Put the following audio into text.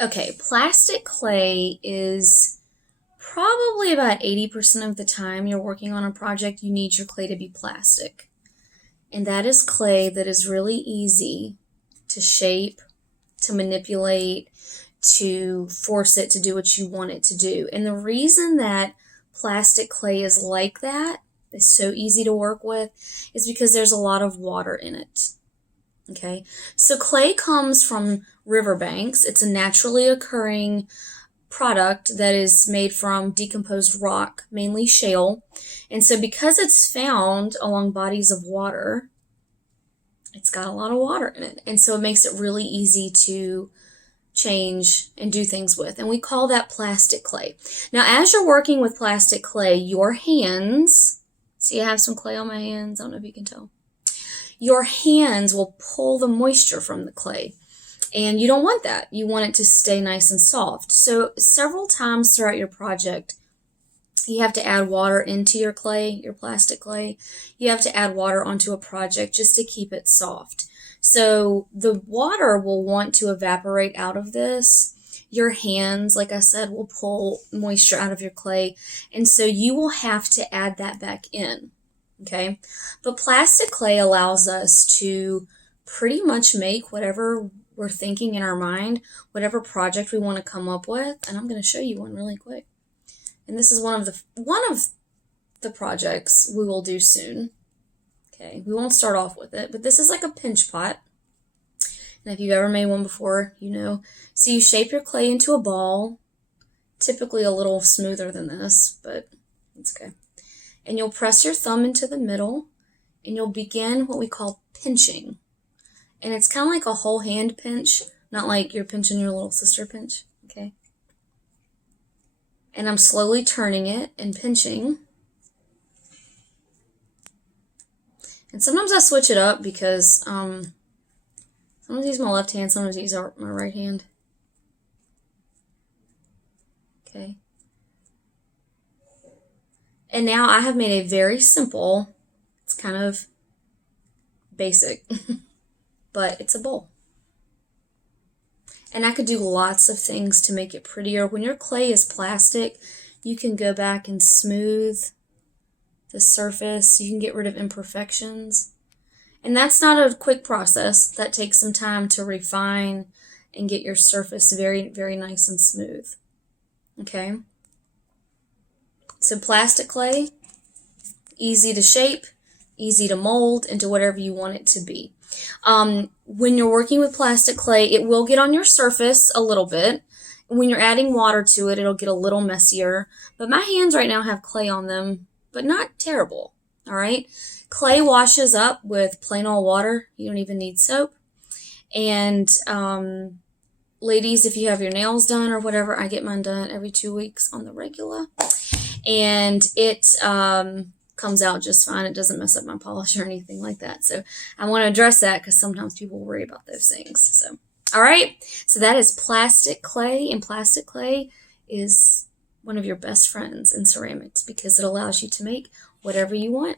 Okay, plastic clay is probably about 80% of the time you're working on a project, you need your clay to be plastic. And that is clay that is really easy to shape, to manipulate, to force it to do what you want it to do. And the reason that plastic clay is like that, is so easy to work with, is because there's a lot of water in it. Okay, so clay comes from riverbanks. It's a naturally occurring product that is made from decomposed rock, mainly shale. And so because it's found along bodies of water, it's got a lot of water in it. And so it makes it really easy to change and do things with. And we call that plastic clay. Now, as you're working with plastic clay, your hands, see I have some clay on my hands. I don't know if you can tell. Your hands will pull the moisture from the clay. And you don't want that. You want it to stay nice and soft. So several times throughout your project, you have to add water into your clay, your plastic clay. You have to add water onto a project just to keep it soft. So the water will want to evaporate out of this. Your hands, like I said, will pull moisture out of your clay. And so you will have to add that back in. Okay, but plastic clay allows us to pretty much make whatever we're thinking in our mind, whatever project we want to come up with. And I'm going to show you one really quick. And this is one of the projects we will do soon. Okay, we won't start off with it, but this is like a pinch pot. And if you've ever made one before, you know. So you shape your clay into a ball, typically a little smoother than this, but it's okay. And you'll press your thumb into the middle, and you'll begin what we call pinching. And it's kind of like a whole hand pinch, not like you're pinching your little sister pinch, okay? And I'm slowly turning it and pinching. And sometimes I switch it up because sometimes I use my left hand, sometimes I use my right hand. Okay. And now I have made a very simple, it's kind of basic, but it's a bowl. And I could do lots of things to make it prettier. When your clay is plastic, you can go back and smooth the surface. You can get rid of imperfections. And that's not a quick process. That takes some time to refine and get your surface very, very nice and smooth. Okay? So plastic clay, easy to shape, easy to mold into whatever you want it to be. When you're working with plastic clay, it will get on your surface a little bit. When you're adding water to it, it'll get a little messier. But my hands right now have clay on them, but not terrible. All right? Clay washes up with plain old water. You don't even need soap. And ladies, if you have your nails done or whatever, I get mine done every 2 weeks on the regular. And it comes out just fine. It doesn't mess up my polish or anything like that. So I want to address that because sometimes people worry about those things. So, all right. So that is plastic clay, and plastic clay is one of your best friends in ceramics because it allows you to make whatever you want.